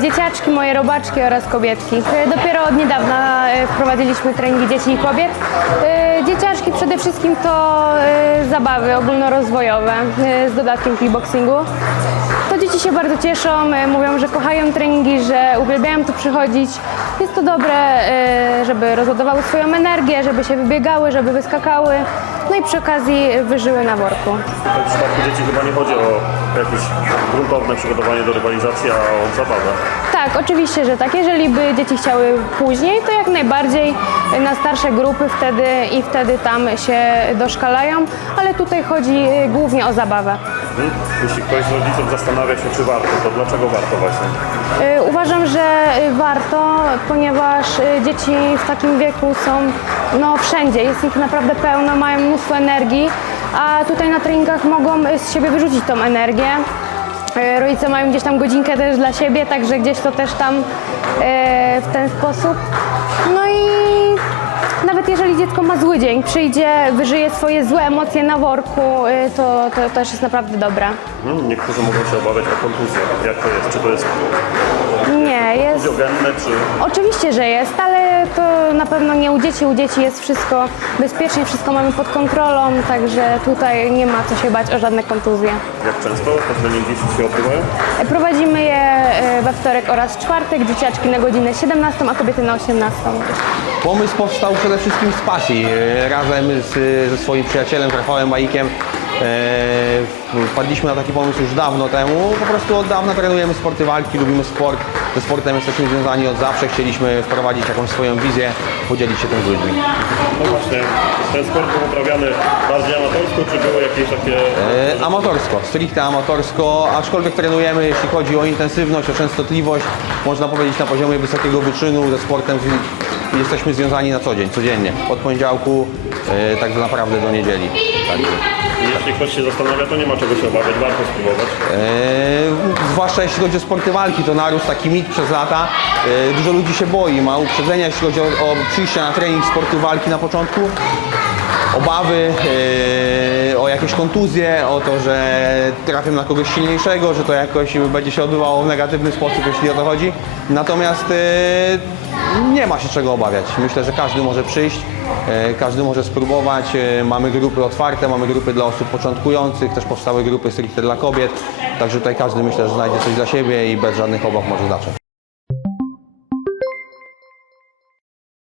dzieciaczki, moje robaczki oraz kobietki. E, Dopiero od niedawna e, wprowadziliśmy treningi dzieci i kobiet. E, Dzieciaczki przede wszystkim to zabawy ogólnorozwojowe z dodatkiem kickboxingu. To dzieci się bardzo cieszą, mówią, że kochają treningi, że uwielbiają tu przychodzić. Jest to dobre, żeby rozładowały swoją energię, żeby się wybiegały, żeby wyskakały. No i przy okazji wyżyły na worku. W przypadku dzieci chyba nie chodzi o jakieś gruntowne przygotowanie do rywalizacji, a o zabawę. Tak, oczywiście, że tak. Jeżeli by dzieci chciały później, to jak najbardziej na starsze grupy wtedy i wtedy tam się doszkalają, ale tutaj chodzi e, głównie o zabawę. Mhm. Jeśli ktoś z rodziców zastanawia się, czy warto, to dlaczego warto właśnie? E, Uważam, że e, warto, ponieważ dzieci w takim wieku są no, wszędzie, jest ich naprawdę pełno, mają mnóstwo energii, a tutaj na treningach mogą z siebie wyrzucić tą energię. E, Rodzice mają gdzieś tam godzinkę też dla siebie, także gdzieś to też tam e, w ten sposób. No i nawet jeżeli dziecko ma zły dzień, przyjdzie, wyżyje swoje złe emocje na worku, e, to, to też jest naprawdę dobre. Mhm. Niektórzy mogą się obawiać o kontuzję. Jak to jest? Czy to jest Nie, jest... kontuzjogenne, czy... Oczywiście, że jest, ale to na pewno nie u dzieci. U dzieci jest wszystko bezpiecznie, wszystko mamy pod kontrolą, także tutaj nie ma co się bać o żadne kontuzje. Jak często te treningi się odbywają? Prowadzimy je e, we wtorek oraz czwartek, dzieciaczki na godzinę 17, a kobiety na 18. Pomysł powstał przede wszystkim z pasji. E, Razem z, ze swoim przyjacielem Rafałem Majkiem e, wpadliśmy na taki pomysł już dawno temu. Po prostu od dawna trenujemy sporty walki, lubimy sport. Ze sportem jesteśmy związani od zawsze. Chcieliśmy wprowadzić jakąś swoją wizję, podzielić się tym z ludźmi. No właśnie, ten sport był uprawiany bardziej amatorsko, czy były jakieś takie... E, amatorsko, stricte amatorsko, aczkolwiek trenujemy, jeśli chodzi o intensywność, o częstotliwość, można powiedzieć na poziomie wysokiego wyczynu, ze sportem jesteśmy związani na co dzień, codziennie, od poniedziałku e, tak naprawdę do niedzieli. Także. Jeśli ktoś się zastanawia, to nie ma czego się obawiać, warto spróbować. E, zwłaszcza jeśli chodzi o sporty walki, to narósł taki mit przez lata. E, dużo ludzi się boi, ma uprzedzenia, jeśli chodzi o, o przyjście na trening sportu walki na początku. Obawy e, o jakieś kontuzje, o to, że trafię na kogoś silniejszego, że to jakoś będzie się odbywało w negatywny sposób, jeśli o to chodzi. Natomiast e, nie ma się czego obawiać. Myślę, że każdy może przyjść, e, każdy może spróbować. E, Mamy grupy otwarte, mamy grupy dla osób początkujących, też powstały grupy stricte dla kobiet. Także tutaj każdy myślę, że znajdzie coś dla siebie i bez żadnych obaw może zacząć.